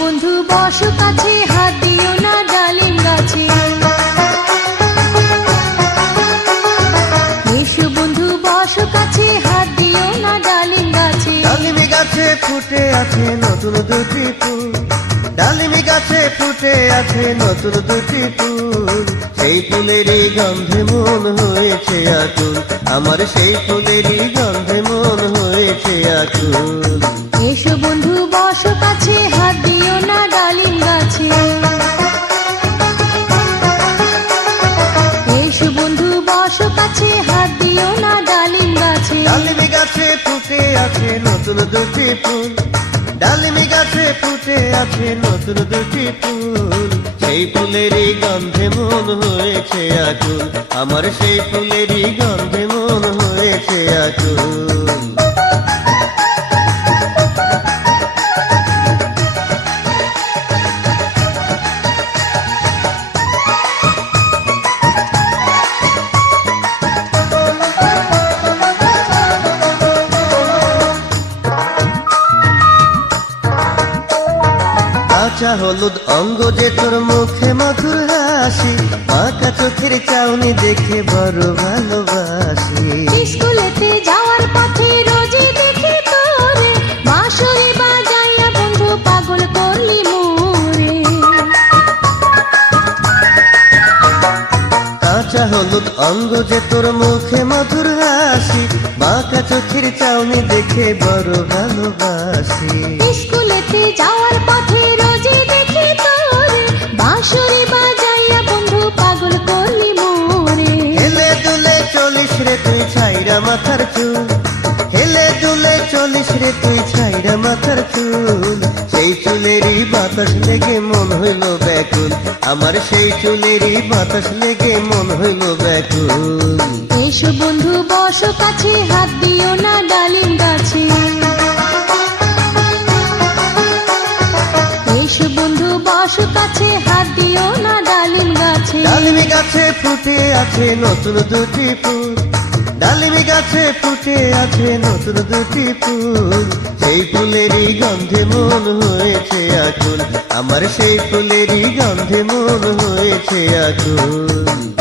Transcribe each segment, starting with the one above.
বন্ধু, বস কাছে হাত দিও না, ডালিম গাছে। এসো বন্ধু, বস কাছে হাত দিও না, ডালিম গাছে। ডালিমি গাছে ফুটে আছে নতুন দুটি ফুল। ডালিমি গাছে ফুটে আছে নতুন দুটি ফুল। সেই ফুলেরই গন্ধে মন হয়েছে আকুল। আমার সেই ফুলেরই গন্ধে মন হয়েছে আকুল। আছে নতুন দুটি ফুল। ডালিমি গাছে ফুটে আছে নতুন দুটি ফুল। সেই ফুলেরই গন্ধে মন হয়েছে আকুল। আমার সেই ফুলেরই গন্ধে মন হয়েছে কাঁচা হলুদ অঙ্গ যে তোর মুখে মধুর হাসি আঁকা চোখের চাউনি দেখে বড় ভালোবাসি। স্কুলেতে যাওয়ার হলুদ অঙ্গ যে তোর মুখে মধুর হাসি বাঁকা চোখের চাউনি দেখে বড় ভালোবাসি। স্কুলেতে যাওয়ার পথে রোজই দেখি তোরে বাঁশরি বাজাইয়া বন্ধু পাগল করলি মোরে হেলে দুলে চলিস রে তুই ছাইরা মাথার চুল। হেলে দুলে চলিস রে তুই ছাইরা মাথার চুল। সেই চুলেরই বাতাস লেগে মন হইল ব্যাকুল। আমার সেই চুলেরই বাতাস লেগে মন হইল ব্যাকুল এসো বন্ধু বস কাছে হাত দিও না ডালিম গাছে। এসো বন্ধু বস কাছে হাত দিও না ডালিম গাছে। ডালিমি গাছে ফুটে আছে নতুন দুটি ফুল। ডালিমি গাছে ফুটে আছে নতুন দুটি ফুল। সেই ফুলেরই গন্ধে মন হয়েছে আকুল। আমার সেই ফুলেরই গন্ধে মন হয়েছে আকুল।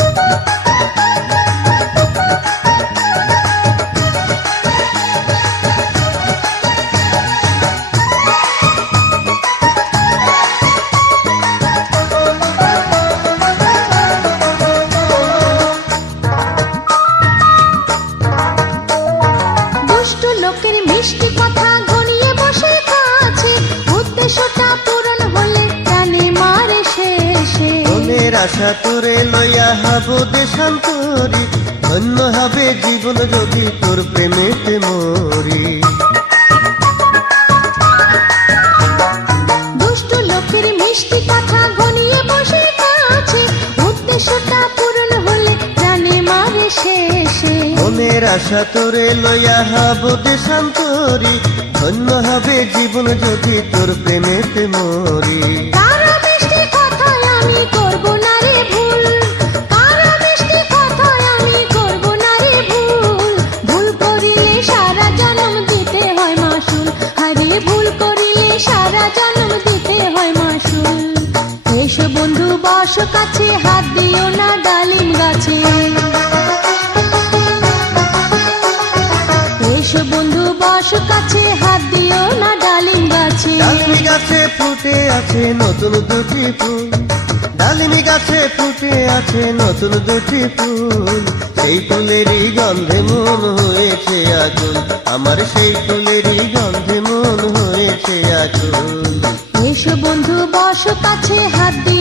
মনের আশা তোরে লইয়া হাব দেশান্তরি। ধন্য হবে জীবন যদি তোর প্রেমেতে মরি। দুষ্ট লোকের মিষ্টি কথা ঘনিয়ে বসে কাছে উদ্দেশ্যটা পূরণ হলে জানে মারে শেষে। মনের আশা তোরে লইয়া হাব দেশান্তরি। ধন্য হবে জীবন যদি তোর প্রেমেতে মরি। সারা জন্ম দিতে হয় মাসুল। এসো বন্ধু, বস কাছে, হাত দিও না ডালিম গাছে। এসো বন্ধু, বস কাছে, হাত দিও না ডালিম গাছে। ডালিমি গাছে ফুটে আছে নতুন দুটি ফুল। ডালিমি গাছে ফুটে আছে নতুন দুটি ফুল। সেই ফুলেরই গন্ধে মন হয়েছে আগুন। আমার সেই ফুলেরই গন্ধে মন হয়েছে এসে আছো। এসো বন্ধু বসো কাছে হাত দিয়ে।